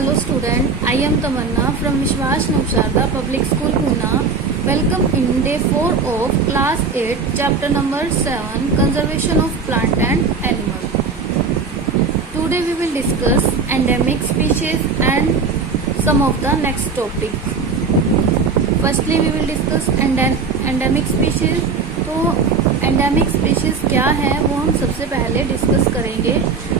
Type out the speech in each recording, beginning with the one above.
Hello student, I am Tamanna from Vishwas Navsharda Public School Pune. Welcome in day 4 of class 8 chapter number 7 conservation of plant and animal. Today we will discuss endemic species and some of the next topic. Firstly we will discuss endemic species. तो endemic species क्या है वो हम सबसे पहले discuss करेंगे.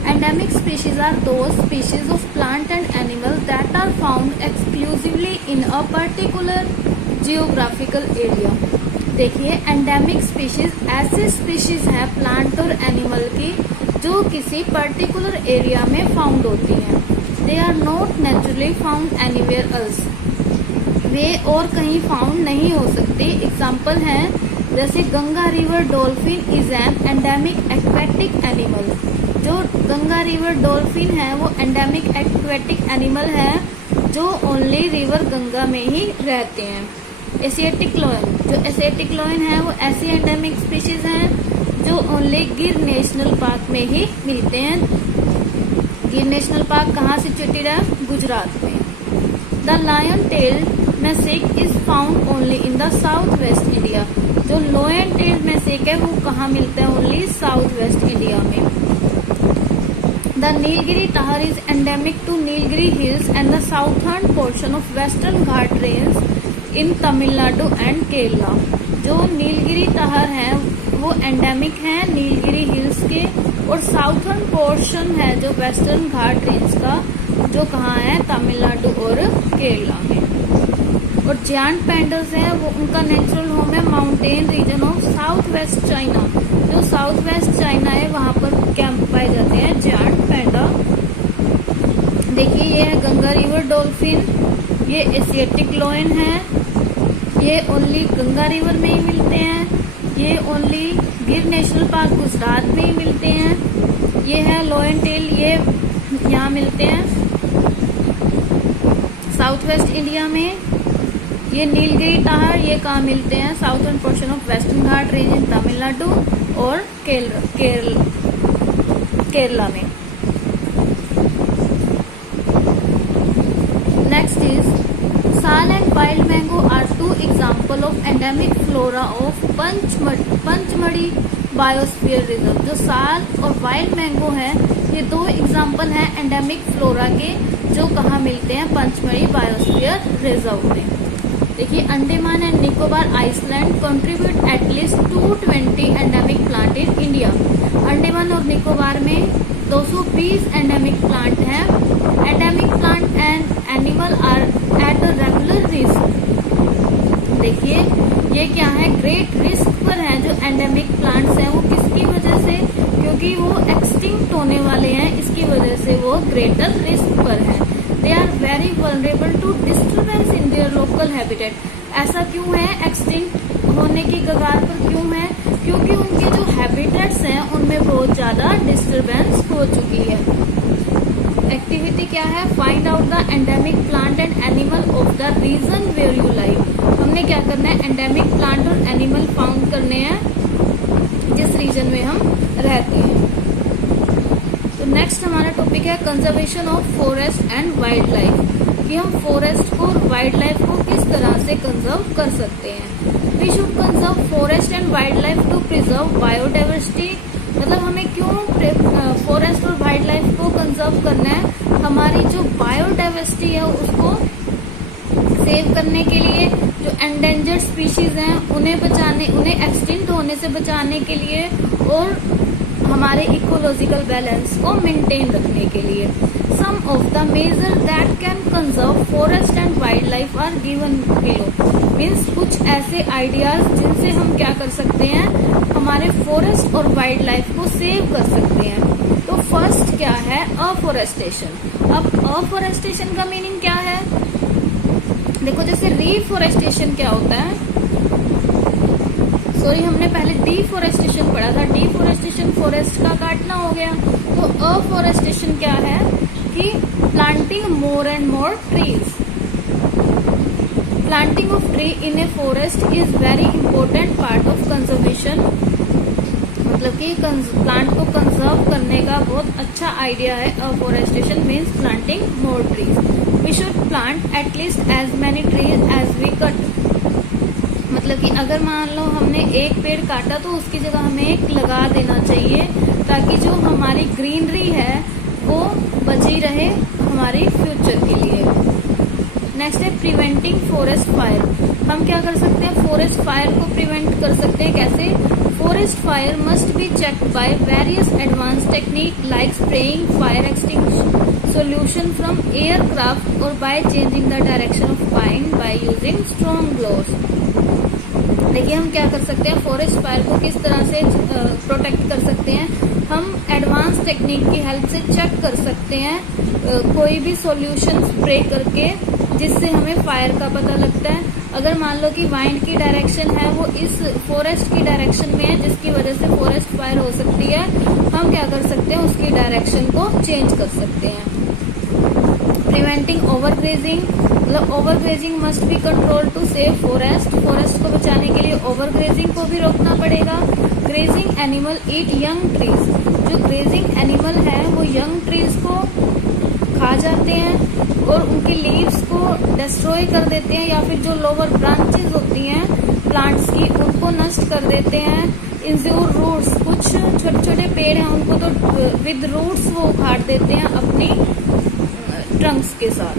Endemic species are those species of plant and animal that are found exclusively in a particular geographical area. देखिए, endemic species ऐसे स्पीशीज हैं प्लांट और एनिमल की जो किसी पर्टिकुलर एरिया में फाउंड होती हैं. They are not naturally found anywhere else. वे और कहीं फाउंड नहीं हो सकती. एग्जाम्पल हैं जैसे Ganga river dolphin is an endemic aquatic animal. जो गंगा रिवर डॉल्फिन है वो एंडेमिक एक्वेटिक एनिमल है जो ओनली रिवर गंगा में ही रहते हैं. एशियाटिक लॉयन, जो एशियाटिक लॉयन है वो ऐसी एंडेमिक स्पीशीज हैं जो ओनली गिर नेशनल पार्क में ही मिलते हैं. गिर नेशनल पार्क कहाँ सिचुएटेड है? गुजरात में. The lion tailed macaque is found only in the south west India. जो लायन टेल्ड मैसेक है वो कहाँ मिलता है? ओनली साउथ वेस्ट इंडिया में. The Nilgiri tahr is endemic to Nilgiri hills and the southern portion of western Ghat range in Tamil Nadu and Kerala. जो नीलगिरी टाहर है वो एंडेमिक है नीलगिरी हिल्स के, और साउथर्न पोर्शन है जो वेस्टर्न घाट रेंज का जो कहाँ है? तमिलनाडु और केरला में. और जायंट पैंडास है वो उनका नेचुरल होम है mountain region of south west China. जो साउथ वेस्ट चाइना है वहां पर क्या पाए जाते हैं? जायंट पैंडा. देखिए, ये है गंगा रिवर डॉल्फिन, ये एशियाटिक लॉयन है, ये ओनली गंगा रिवर में ही मिलते हैं. ये ओनली गिर नेशनल पार्क गुजरात में ही मिलते हैं. ये है लॉयन टेल, ये यहाँ मिलते हैं साउथ वेस्ट इंडिया में. ये नीलगिरी टाहर ये कहाँ मिलते हैं? Southern portion of western Ghat range in Tamil Nadu और केरला में. Next is sal and wild mango are two example of endemic flora of Pachmarhi biosphere reserve. जो साल और वाइल्ड मैंगो है ये दो एग्जाम्पल हैं एंडेमिक फ्लोरा के जो कहाँ मिलते हैं? पंचमढ़ी बायोस्फीयर रिजर्व में. देखिए, Andaman and Nicobar island contribute at least 220 endemic plant in India. Andaman और निकोबार में 220 एंडेमिक प्लांट हैं. Endemic plant and animal are at a regular risk. देखिए, ये क्या है? ग्रेट रिस्क पर है. जो एंडेमिक प्लांट्स हैं वो किसकी वजह से? क्योंकि वो एक्सटिंक्ट होने वाले हैं, इसकी वजह से वो ग्रेटर रिस्क पर है. They are very vulnerable to disturbance in their local habitat. ऐसा क्यों है? एक्सटिंक्ट होने की कगार पर क्यों है? क्योंकि उनके जो हैबिटेट्स हैं उनमें बहुत ज्यादा डिस्टर्बेंस हो चुकी है. एक्टिविटी क्या है? Find out the endemic plant and animal of the region where you live. हमने क्या करना है? एंडेमिक प्लांट और एनिमल फाउंड करने हैं जिस रीजन में हम रहते हैं. तो नेक्स्ट हमारा टॉपिक है conservation of forest and wild life. कि हम फॉरेस्ट को और वाइल्ड लाइफ को किस तरह से कंजर्व कर सकते हैं. We should conserve forest and wild life to preserve biodiversity. मतलब हमें क्यों फॉरेस्ट और वाइल्ड लाइफ को कंजर्व करना है? हमारी जो बायोडाइवर्सिटी है उसको सेव करने के लिए, जो एंडेंजर्ड स्पीशीज हैं उन्हें बचाने, उन्हें एक्सटिंक्ट होने से बचाने के लिए, और हमारे इकोलॉजिकल बैलेंस को मेंटेन रखने के लिए. Some of the measures that can conserve forest and wild life are given below. Means कुछ ऐसे आइडियाज जिनसे हम क्या कर सकते हैं? हमारे फॉरेस्ट और वाइल्ड लाइफ को सेव कर सकते हैं. तो फर्स्ट क्या है? अफॉरेस्टेशन. अब अफॉरेस्टेशन का मीनिंग क्या है? देखो, जैसे रीफॉरेस्टेशन क्या होता है? सॉरी, हमने पहले डिफॉरेस्टेशन पढ़ा था. डिफॉरेस्टेशन फॉरेस्ट का काटना हो गया. तो अफॉरेस्टेशन क्या है? कि planting more and more trees. Planting of tree in a forest is very important part of conservation. मतलब कि प्लांट को कंजर्व करने का बहुत अच्छा आइडिया है. Afforestation means planting more trees. at least as many trees as we cut. मतलब कि अगर मान लो हमने एक पेड़ काटा तो उसकी जगह हमें एक लगा देना चाहिए, ताकि जो हमारी ग्रीनरी है वो बची रहे हमारी फ्यूचर के लिए। नेक्स्ट है प्रिवेंटिंग फॉरेस्ट फायर। हम क्या कर सकते हैं, फॉरेस्ट फायर को प्रिवेंट कर सकते हैं। कैसे? Forest fire must be checked by various advance technique like spraying fire extinguishing solution from aircraft और by changing the direction of fire by using strong blowers. देखिए हम क्या कर सकते हैं, फॉरेस्ट फायर को किस तरह से प्रोटेक्ट कर सकते हैं। हम एडवांस टेक्निक की हेल्प से चेक कर सकते हैं कोई भी सॉल्यूशन स्प्रे करके, जिससे हमें फायर का पता लगता है। अगर मान लो कि वाइंड की डायरेक्शन है वो इस फॉरेस्ट की डायरेक्शन में है, जिसकी वजह से फॉरेस्ट फायर हो सकती है, हम क्या कर सकते हैं, उसकी डायरेक्शन को चेंज कर सकते हैं। प्रिवेंटिंग ओवरग्रेजिंग, मतलब overgrazing must be control to save forest. Forest को बचाने के लिए ओवरग्रेजिंग को भी रोकना पड़ेगा। Grazing animal eat young trees. जो ग्रेजिंग एनिमल है वो यंग ट्रीज को खा जाते हैं और उनके लीव्स को डिस्ट्रॉय कर देते हैं, या फिर जो लोअर ब्रांचेस होती हैं प्लांट्स की उनको नष्ट कर देते हैं। इंज्योर रूट्स, कुछ छोटे छोटे पेड़ हैं उनको तो विद रूट्स वो उखाड़ देते हैं अपनी ट्रंक्स के साथ।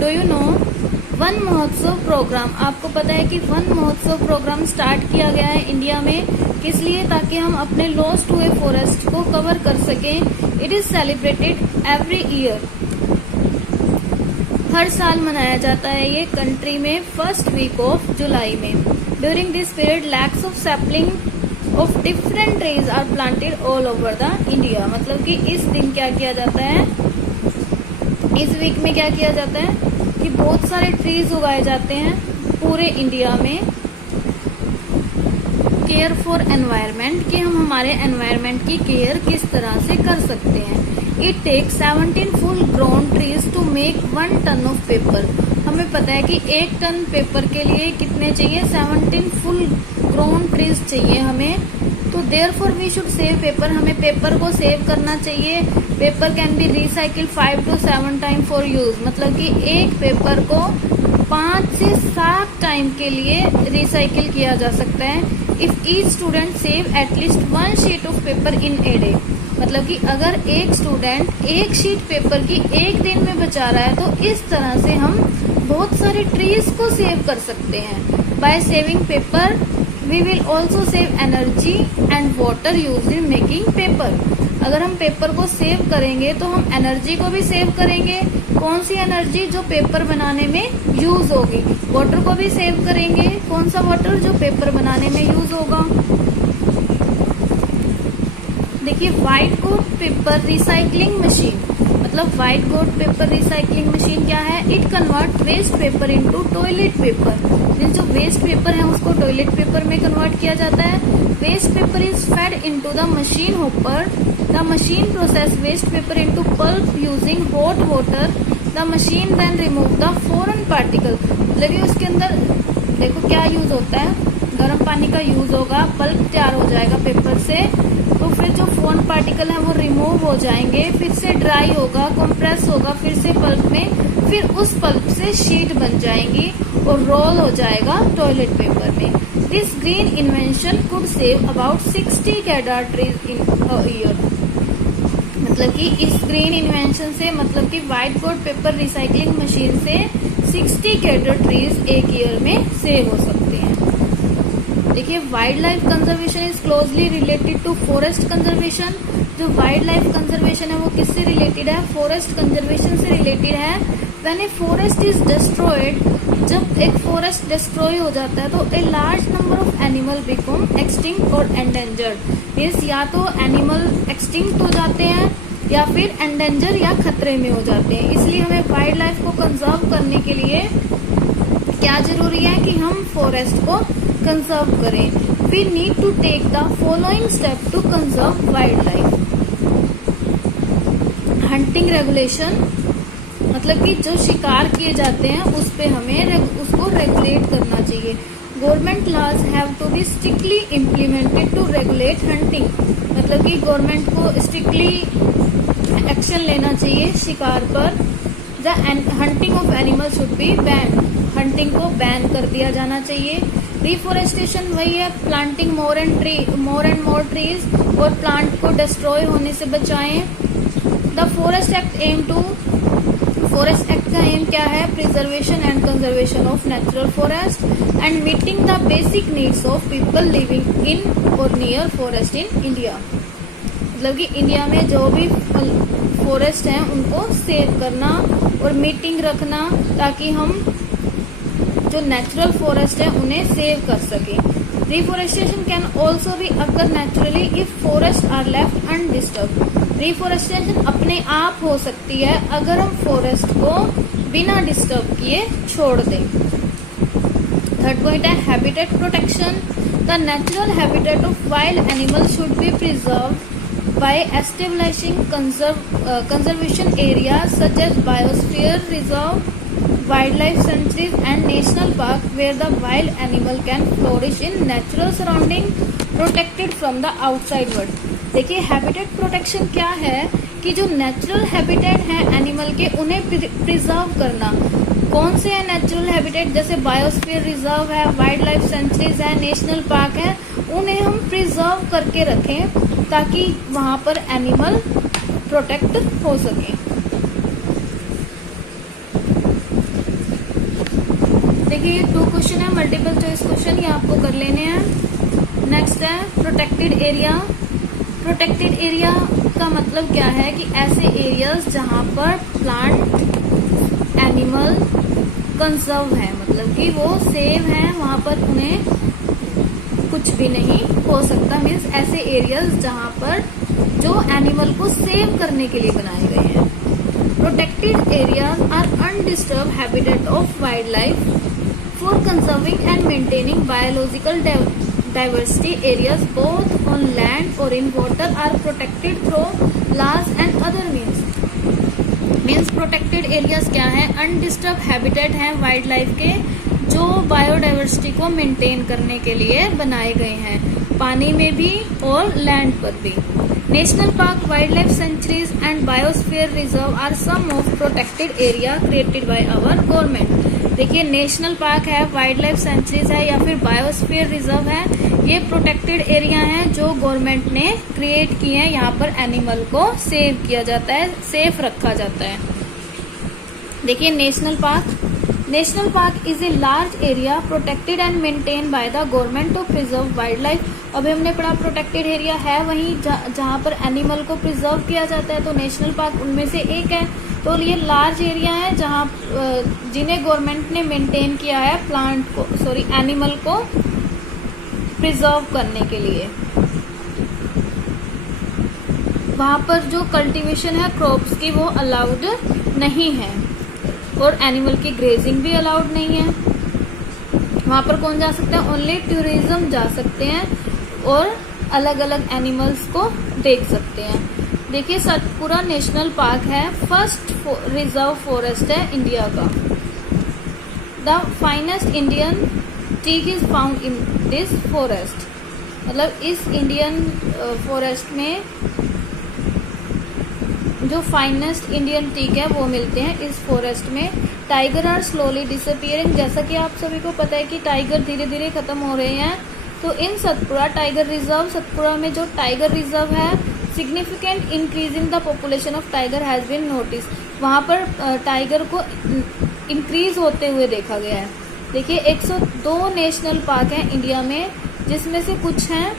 डू यू नो वन महोत्सव प्रोग्राम? आपको पता है कि वन महोत्सव प्रोग्राम स्टार्ट किया गया है इंडिया में, किस लिए? ताकि हम अपने लॉस्ट हुए फॉरेस्ट को कवर कर सकें। It is celebrated every year. हर साल मनाया जाता है ये कंट्री में फर्स्ट वीक ऑफ जुलाई में। During this period lakhs of sapling of different trees are planted all over the India. मतलब कि इस दिन क्या किया जाता है, इस वीक में क्या किया जाता है कि बहुत सारे ट्रीज उगाए जाते हैं पूरे इंडिया में। केयर फॉर एनवायरनमेंट, कि हम हमारे एनवायरनमेंट की केयर किस तरह से कर सकते हैं। It takes 17 full grown trees to make 1 ton of paper. हमें पता है कि 1 टन पेपर के लिए कितने चाहिए, 17 फुल ग्रोन ट्रीज चाहिए हमें। तो therefore we should save paper, हमें पेपर को सेव करना चाहिए। Paper can be recycle 5 to 7 time for use. मतलब कि एक पेपर को 5 से 7 टाइम के लिए रिसाइकिल किया जा सकता है। If each student save at least 1 sheet of paper in a day. मतलब कि अगर एक स्टूडेंट एक शीट पेपर की एक दिन में बचा रहा है, तो इस तरह से हम बहुत सारे ट्रीज को सेव कर सकते हैं। By saving paper we will also save energy and water use in making paper. अगर हम पेपर को सेव करेंगे तो हम एनर्जी को भी सेव करेंगे। कौन सी एनर्जी? जो पेपर बनाने में यूज होगी। वाटर को भी सेव करेंगे। कौन सा वाटर? जो पेपर बनाने में यूज होगा। देखिए white board paper recycling machine, मतलब white board paper recycling machine क्या है? It convert waste paper into toilet paper. जो वेस्ट पेपर है उसको टॉयलेट पेपर में कन्वर्ट किया जाता है। Waste paper is fed into the machine hopper. The machine process waste paper into pulp using hot water. The machine then remove the foreign particle. मतलब उसके अंदर देखो क्या यूज होता है, गर्म पानी का यूज होगा, पल्प तैयार हो जाएगा पेपर से, तो फिर जो फॉरेन पार्टिकल है वो रिमूव हो जाएंगे, फिर से ड्राई होगा, कंप्रेस होगा फिर से पल्प में, फिर उस पल्प से शीट बन जाएंगी और रोल हो जाएगा टॉयलेट पेपर में। This green invention could save about 60 केदार ट्रीज इन अ ईयर। मतलब कि इस ग्रीन इन्वेंशन से, मतलब कि white board paper recycling machine से 60 केदार ट्रीज एक ईयर में सेव हो सकते हैं। देखिए wild life conservation is closely related to forest conservation. जो वाइल्ड लाइफ कंजर्वेशन है वो किससे रिलेटेड है? फॉरेस्ट कंजर्वेशन से रिलेटेड है। When a forest is destroyed, जब एक फॉरेस्ट डिस्ट्रॉय हो जाता है तो a large number of animal become extinct और एंडेंजर्ड। मीन्स या तो एनिमल एक्सटिंक्ट हो जाते हैं या फिर एंडेंजर या खतरे में हो जाते हैं। इसलिए हमें वाइल्ड लाइफ को कंजर्व करने के लिए क्या जरूरी है कि हम फॉरेस्ट को कंजर्व करें। We need to take the following step to conserve wild life. Hunting regulation, मतलब कि जो शिकार किए जाते हैं उस पे हमें उसको रेगुलेट करना चाहिए। Government laws have to be strictly implemented to regulate hunting. मतलब कि गवर्नमेंट को स्ट्रिक्टली एक्शन लेना चाहिए शिकार पर। The hunting of animal should be ban, hunting को बैन कर दिया जाना चाहिए। रिफोरेस्टेशन वही है, planting more and more trees, और प्लांट को डिस्ट्रॉय होने से बचाएं। द फॉरेस्ट एक्ट का एम क्या है? Preservation and conservation of natural forest and meeting the basic needs of people living in और नियर फॉरेस्ट इन इंडिया। मतलब कि इंडिया में जो भी फॉरेस्ट हैं उनको सेव करना और मीटिंग रखना, ताकि हम जो नेचुरल फॉरेस्ट है उन्हें सेव कर सके। Reforestation can also be occur naturally if forest are left undisturbed. Reforestation अपने आप हो सकती है अगर हम फॉरेस्ट को बिना डिस्टर्ब किए छोड़ दें। थर्ड पॉइंट है habitat protection. The natural habitat of wild animal should be preserve by establishing conservation areas such as biosphere reserve, wildlife sanctuaries and national park where the wild animal can flourish in natural surrounding protected from the outside world। देखिए habitat protection क्या है कि जो natural habitat है animal के उन्हें preserve करना। कौन से है नेचुरल हैबिटेट? जैसे बायोस्फीयर रिजर्व है, वाइल्ड लाइफ सेंचुरीज है, नेशनल पार्क है, उन्हें हम प्रिजर्व करके रखें ताकि वहां पर एनिमल प्रोटेक्ट हो सके। देखिए ये 2 क्वेश्चन है, मल्टीपल चॉइस क्वेश्चन, ये आपको कर लेने हैं। नेक्स्ट है प्रोटेक्टेड एरिया। प्रोटेक्टेड एरिया का मतलब क्या है कि ऐसे एरियाज जहां पर प्लांट एनिमल कंजर्व है, मतलब कि वो सेव है, वहां पर उन्हें कुछ भी नहीं हो सकता। मीन्स ऐसे एरियाज जहां पर जो एनिमल को सेव करने के लिए बनाए गए हैं। Protected areas are undisturbed habitat of wildlife for conserving and maintaining biological diversity. Areas both on land और in water are protected through laws and other means protected areas क्या है? अनडिस्टर्ब हैबिटेट हैं wildlife के जो biodiversity को maintain करने के लिए बनाए गए हैं, पानी में भी और लैंड पर भी। National park, wild life sanctuaries and biosphere reserve are some of protected area created by our government. देखिए नेशनल पार्क है, वाइल्ड लाइफ सेंचुरीज है या फिर बायोस्फीयर रिजर्व है, ये प्रोटेक्टेड एरिया हैं जो गवर्नमेंट ने क्रिएट किए हैं। यहाँ पर एनिमल को सेव किया जाता है, सेफ रखा जाता है। देखिए national park is a large area protected and maintain by the government to preserve wild life. अभी हमने पढ़ा प्रोटेक्टेड एरिया है वहीं जहाँ पर एनिमल को प्रिजर्व किया जाता है, तो नेशनल पार्क उनमें से एक है। तो ये लार्ज एरिया है जहाँ जिन्हें गवर्नमेंट ने मेंटेन किया है एनिमल को प्रिजर्व करने के लिए। वहां पर जो कल्टीवेशन है क्रॉप्स की वो अलाउड नहीं है और एनिमल की ग्रेजिंग भी अलाउड नहीं है। वहां पर कौन जा सकता है? ओनली टूरिज्म जा सकते हैं और अलग अलग एनिमल्स को देख सकते हैं। देखिए सतपुरा नेशनल पार्क है, फर्स्ट रिजर्व फॉरेस्ट है इंडिया का। The finest Indian teak is found in this forest. मतलब इस इंडियन फॉरेस्ट में जो फाइनेस्ट इंडियन टीक है वो मिलते हैं इस फॉरेस्ट में। Tiger are slowly disappearing. जैसा कि आप सभी को पता है कि टाइगर धीरे धीरे खत्म हो रहे हैं, तो in Satpura tiger reserve, Satpura में जो टाइगर रिजर्व है, significant increase in the population of tiger has been notice. वहां पर टाइगर को इंक्रीज होते हुए देखा गया है। देखिए 102 नेशनल पार्क हैं इंडिया में, जिसमें से कुछ हैं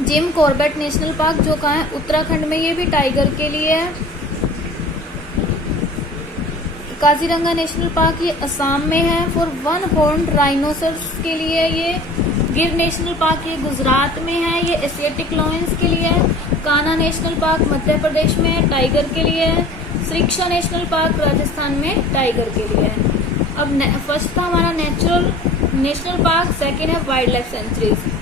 जिम कॉर्बेट नेशनल पार्क जो कहाँ है? उत्तराखंड में, ये भी टाइगर के लिए है। काजीरंगा नेशनल पार्क ये असम में है फॉर 1 हॉर्न राइनोसर्स के लिए। ये गिर नेशनल पार्क ये गुजरात में है, ये एशियाटिक लॉयंस के लिए है। कान्हा नेशनल पार्क मध्य प्रदेश में है, टाइगर के लिए है। श्रीक्षा नेशनल पार्क राजस्थान में टाइगर के लिए है। अब फर्स्ट था हमारा नेशनल पार्क, सेकेंड है wild life sanctuaries.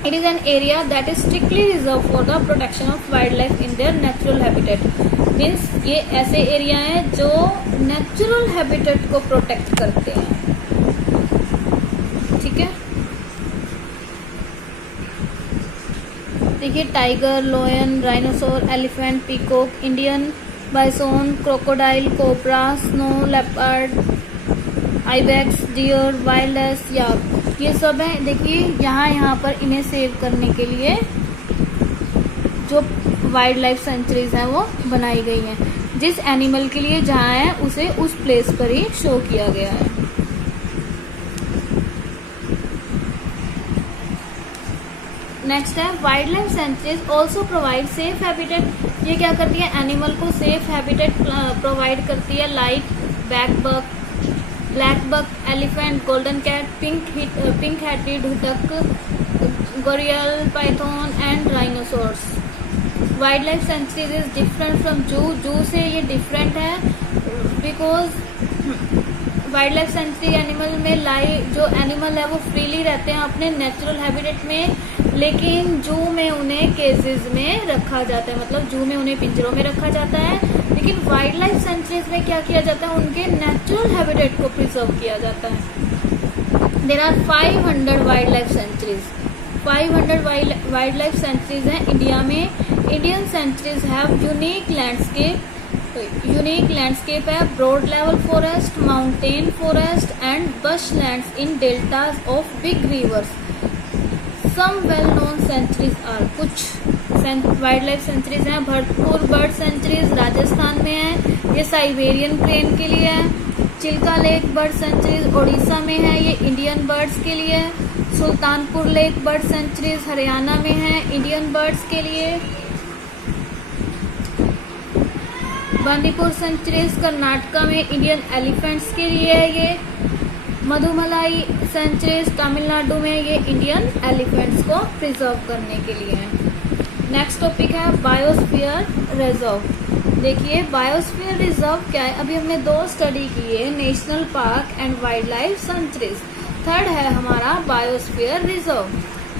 It is an area that is strictly reserved for the protection of wildlife in their natural habitat. Means ये ऐसे एरिया हैं जो नेचुरल हैबिटेट को प्रोटेक्ट करते हैं। ठीक है, देखिए tiger, lion, rhinoceros, elephant, peacock, Indian bison, crocodile, cobra, snow leopard, ibex, deer, wild ass, yak, ये सब है। देखिए यहाँ पर इन्हें सेव करने के लिए जो वाइल्ड लाइफ सेंचुरीज हैं वो बनाई गई हैं। जिस एनिमल के लिए जहाँ है उसे उस प्लेस पर ही शो किया गया है। नेक्स्ट है wild life sanctuaries also provide safe habitat. ये क्या करती है, एनिमल को सेफ हैबिटेट प्रोवाइड करती है, like blackbuck, elephant, golden cat, pink headed duck, gharial, python and rhinoceroses. Wild life sanctuaries is different from zoo से ये different है because wildlife sanctuary animal में जो एनिमल है वो फ्रीली रहते हैं अपने नेचुरल हैबिटेट में, लेकिन जू में उन्हें केजेस में रखा जाता है, मतलब जू में उन्हें पिंजरों में रखा जाता है। लेकिन वाइल्ड लाइफ सेंचुरीज में क्या किया जाता है, उनके नेचुरल हैबिटेट को प्रिजर्व किया जाता है। There are 500 wild life sanctuaries, 500 wild life sanctuaries हैं इंडिया में। Indian sanctuaries have unique landscape है, broad leaf forest, mountain forest and bush lands in deltas of big rivers. Some well known sanctuaries are, कुछ wild life sanctuaries हैं। Bharatpur bird centuries Rajasthan में है, ये Siberian crane के लिए है। Chilka lake bird sanctuaries Odisha में है, ये इंडियन बर्ड्स के लिए है। Sultanpur lake bird sanctuaries Haryana में है, इंडियन बर्ड्स के लिए। बंदीपुर सेंचुरीज कर्नाटका में इंडियन एलिफेंट्स के लिए है ये। मधुमलाई सेंचुरीज तमिलनाडु में, ये इंडियन एलिफेंट्स को प्रिजर्व करने के लिए है। नेक्स्ट टॉपिक है बायोस्फीयर रिजर्व। देखिए बायोस्फीयर रिजर्व क्या है, अभी हमने 2 स्टडी की है, national park and wild life sanctuaries. Third है हमारा biosphere reserve,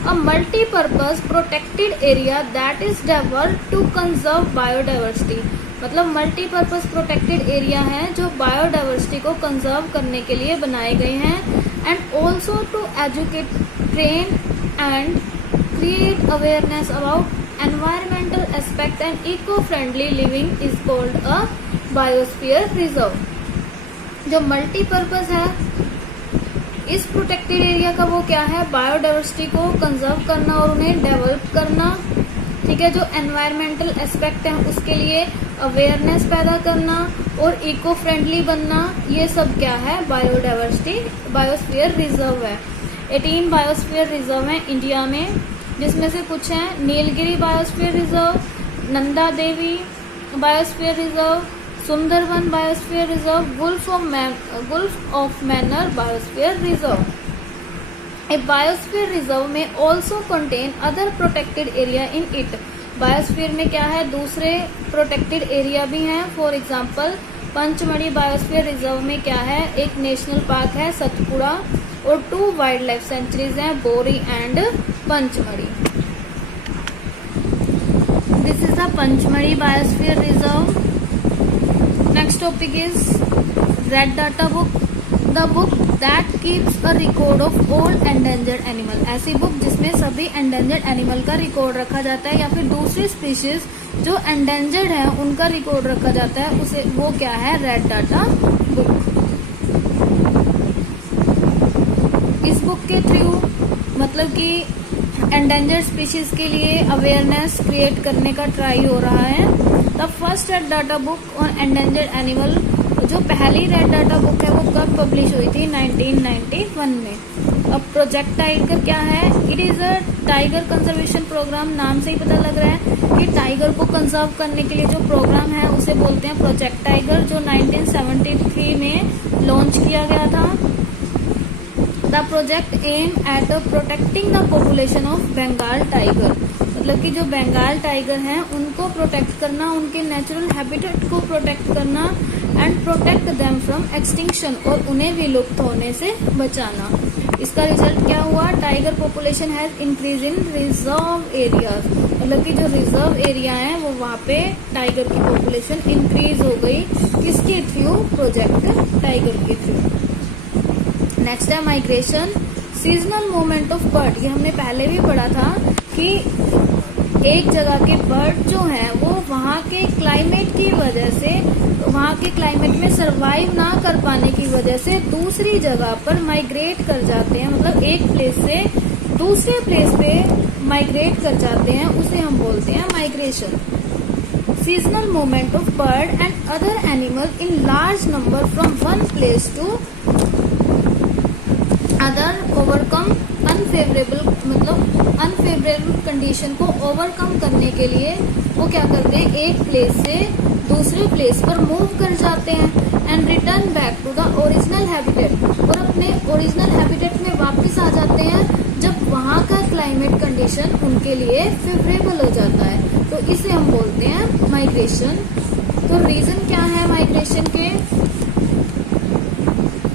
a multipurpose protected area that is developed to conserve biodiversity. मतलब मल्टीपर्पज प्रोटेक्टेड एरिया है जो बायोडाइवर्सिटी को कंजर्व करने के लिए बनाए गए हैं। And also to educate, train and create awareness about environmental aspect and eco friendly living is called a biosphere reserve. जो मल्टीपर्पज है इस प्रोटेक्टेड एरिया का वो क्या है, बायोडाइवर्सिटी को कंजर्व करना और उन्हें डेवलप करना, ठीक है। जो एनवायरमेंटल एस्पेक्ट है उसके लिए अवेयरनेस पैदा करना और इको फ्रेंडली बनना, ये सब क्या है, बायोडाइवर्सिटी बायोस्फीयर रिजर्व है। 18 बायोस्फीयर रिजर्व है इंडिया में, जिसमें से कुछ हैं Nilgiri biosphere reserve, Nanda Devi biosphere reserve, Sundarban biosphere reserve, gulf of Mannar biosphere reserve. A biosphere reserve may also contain other protected area in it. Biosphere में क्या है, दूसरे प्रोटेक्टेड एरिया भी हैं। For example Pachmarhi biosphere reserve में क्या है, एक नेशनल पार्क है सतपुड़ा और 2 वाइल्ड लाइफ सेंचुरीज हैं, बोरी and Pachmarhi. This is the Pachmarhi biosphere reserve. Next topic is red data book, the book that keeps a record of all endangered animal. ऐसी book जिसमें सभी एंडेंजर्ड एनिमल का रिकॉर्ड रखा जाता है या फिर दूसरी स्पीशीज जो एंडेंजर्ड है उनका रिकॉर्ड रखा जाता है, उसे वो क्या है, रेड डाटा बुक। इस बुक के थ्रू मतलब कि एंडेंजर्ड स्पीशीज के लिए अवेयरनेस क्रिएट करने का ट्राई हो रहा है। The first red data book on endangered animal, जो पहली रेड डाटा बुक है वो कब पब्लिश हुई थी, 1991 में। अब प्रोजेक्ट टाइगर क्या है, it is a tiger conservation program. नाम से ही पता लग रहा है कि टाइगर को कंजर्व करने के लिए जो प्रोग्राम है उसे बोलते हैं प्रोजेक्ट टाइगर, जो 1973 में लॉन्च किया गया था। The project aim at protecting the population of Bengal tiger, मतलब कि जो बंगाल टाइगर हैं उनको प्रोटेक्ट करना, उनके नेचुरल हैबिटेट को प्रोटेक्ट करना and protect them from extinction, और उन्हें विलुप्त होने से बचाना। इसका रिजल्ट क्या हुआ, tiger population has increase in reserve areas, मतलब कि जो रिजर्व एरिया है वो वहाँ पे टाइगर की पॉपुलेशन इंक्रीज हो गई, किसके थ्रू, प्रोजेक्ट टाइगर के थ्रू। नेक्स्ट है migration, seasonal movement of bird. ये हमने पहले भी पढ़ा था कि एक जगह के बर्ड जो हैं वो वहाँ के क्लाइमेट की वजह से वहाँ के क्लाइमेट में सरवाइव ना कर पाने की वजह से दूसरी जगह पर माइग्रेट कर जाते हैं, मतलब एक प्लेस से दूसरे प्लेस पे माइग्रेट कर जाते हैं, उसे हम बोलते हैं migration. Seasonal movement of bird and other animal in large number from one place to other overcome unfavourable, मतलब अनफेवरेबल कंडीशन को ओवरकम करने के लिए वो क्या करते हैं, एक प्लेस से दूसरे प्लेस पर मूव कर जाते हैं and return back to the original habitat, और अपने ओरिजिनल हैबिटेट में वापस आ जाते हैं जब वहाँ का क्लाइमेट कंडीशन उनके लिए फेवरेबल हो जाता है, तो इसे हम बोलते हैं माइग्रेशन। तो रीजन क्या है माइग्रेशन के?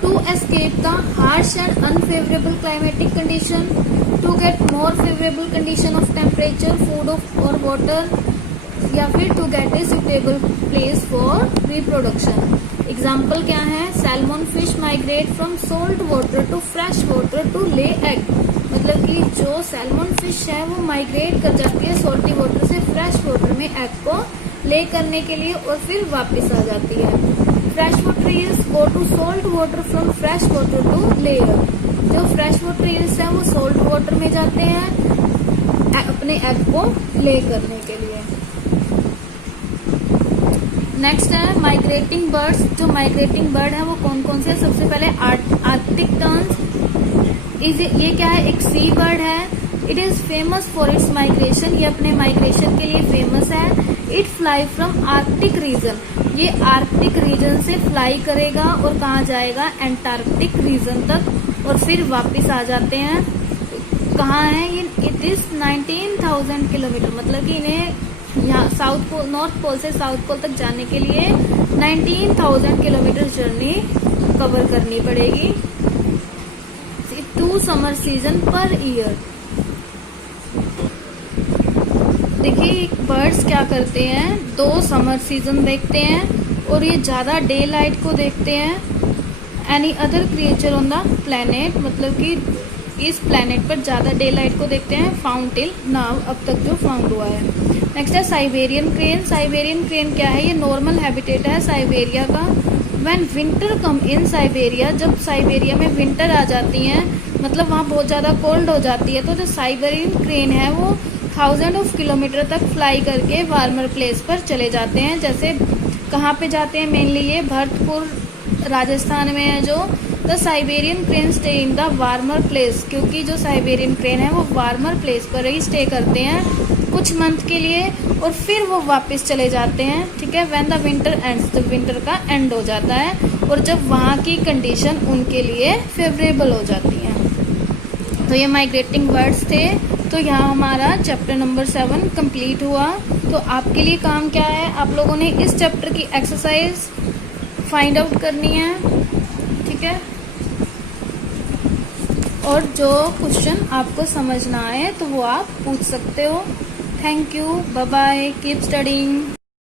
To escape the harsh and unfavorable climatic condition, to get more favorable condition of temperature, food or water, या फिर to get a suitable place for reproduction. Example क्या है? Salmon fish migrate from salt water to fresh water to lay egg. मतलब कि जो salmon fish है वो migrate कर जाती है सॉल्टी वाटर से फ्रेश वाटर में एग को ले करने के लिए और फिर वापस आ जाती है। Fresh water eels go to salt water from fresh water to layer. जो फ्रेश वाटर ईल्स है वो सॉल्ट वाटर में जाते हैं अपने एग को ले करने के लिए। नेक्स्ट है माइग्रेटिंग बर्ड्स। जो माइग्रेटिंग बर्ड है वो कौन कौन से है? सबसे पहले आर्कटिक टर्न्स। ये क्या है? एक सी बर्ड है। It is famous for its migration. ये अपने माइग्रेशन के लिए फेमस है। It fly from Arctic region. ये आर्कटिक रीजन से फ्लाई करेगा और कहाँ जाएगा? एंटार्कटिक रीजन तक, और फिर वापस आ जाते हैं। कहाँ है ये? इट इज 19,000 किलोमीटर, मतलब कि इन्हें यहाँ साउथ पोल, नॉर्थ पोल से साउथ पोल तक जाने के लिए 19,000 किलोमीटर जर्नी कवर करनी पड़ेगी। 2 समर सीजन पर ईयर। देखिए बर्ड्स क्या करते हैं, 2 समर सीजन देखते हैं और ये ज्यादा डे लाइट को देखते हैं। Any other creature on the planet, मतलब कि इस प्लेनेट पर ज्यादा डे लाइट को देखते हैं। फाउंड टिल नाउ, अब तक जो फाउंड हुआ है। नेक्स्ट है साइबेरियन क्रेन। साइबेरियन क्रेन क्या है? ये नॉर्मल हैबिटेट है साइबेरिया का। When winter come in Siberia, जब साइबेरिया में विंटर आ जाती है, मतलब वहाँ बहुत ज़्यादा कोल्ड हो जाती है, तो जो साइबेरियन क्रेन है वो 1000 ऑफ किलोमीटर तक फ्लाई करके वार्मर प्लेस पर चले जाते हैं। जैसे कहाँ पे जाते हैं? मेनली ये भरतपुर राजस्थान में है जो। The Siberian crane stay in the warmer place, क्योंकि जो साइबेरियन क्रेन है वो वार्मर प्लेस पर ही स्टे करते हैं कुछ मंथ के लिए और फिर वो वापस चले जाते हैं। ठीक है, व्हेन द विंटर एंड्स, जब विंटर का एंड हो जाता है और जब वहाँ की कंडीशन उनके लिए फेवरेबल हो जाती है। तो ये माइग्रेटिंग बर्ड्स थे। तो यहाँ हमारा चैप्टर नंबर 7 कंप्लीट हुआ। तो आपके लिए काम क्या है? आप लोगों ने इस चैप्टर की एक्सरसाइज फाइंड आउट करनी है। ठीक है, और जो क्वेश्चन आपको समझ ना आए तो वो आप पूछ सकते हो। Thank you, bye bye, keep studying.